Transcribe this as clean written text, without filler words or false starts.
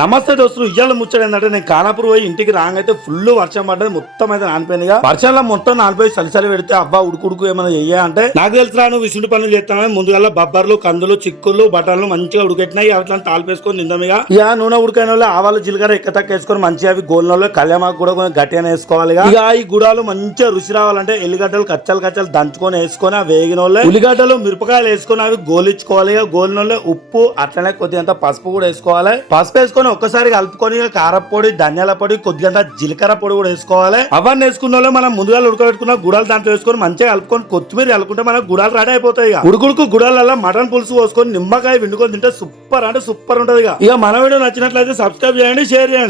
నమస్తే దోస్తులు, ఇయ్యాల ముచ్చట ఏంటంటే నేను ఖానాపూర్ పోయి ఇంటికి రాగానే ఫుల్ వర్షం పడ్డది. మొత్తం అయితే నానిపోయిందిగా. వర్షంలో మొత్తం నానిపోయి చలిచలి పెడితే అబ్బా ఉడుకుడుకు ఏమైనా చెయ్యా అంటే నాకు తెలుసు నువ్వు విసుంటి పనులు చేస్తానని ముందుగా బబ్బర్లు, కందులు, చిక్కులు, బట్టలు మంచిగా ఉడికెట్టినాయి. అట్లా తాలిపేసుకొని నిందమిగా ఇక నూనె ఉడికైన వాళ్ళు ఆవాలు, జీలకర్ర ఎక్కతక్క వేసుకొని మంచిగా అవి గోల్నలో కళ్యామాకు కూడా కొంచెం గట్టిగా వేసుకోవాలి. ఇక ఈ గుడాలు మంచిగా రుచి రావాలంటే ఎల్లిగడ్డలు కచ్చలు దంచుకొని వేసుకొని ఆ వేగిన వాళ్ళే ఉల్లిగడ్డలు, మిరపకాయలు వేసుకొని అవి గోలించుకోవాలి. ఇక గోలిన ఉప్పు అట్లనే కొద్దిగంత పసుపు కూడా వేసుకోవాలి. పసుపు వేసుకొని ఒక్కసారి కలుపుకొని కారపొడి, ధనియాల పొడి, కొద్దిగంత జీలకర్ర పొడి కూడా వేసుకోవాలి. అవన్నీ వేసుకున్న వాళ్ళు మనం ముందుగా ఉడకబెట్టుకున్న గుడాలు దాంట్లో వేసుకొని మంచిగా కలుపుకొని కొత్తిమీర కలుపుకుంటే మనకు గుడాలు రెడీ అయిపోతాయి. ఉడుకుడుకు గుడాలలో మటన్ పులుసు పోసుకొని నిమ్మకాయ విండుకొని తింటే సూపర్ అంటే సూపర్ ఉంటది. ఇక మన వీడియో నచ్చినట్లయితే సబ్స్క్రైబ్ చేయండి, షేర్ చేయండి.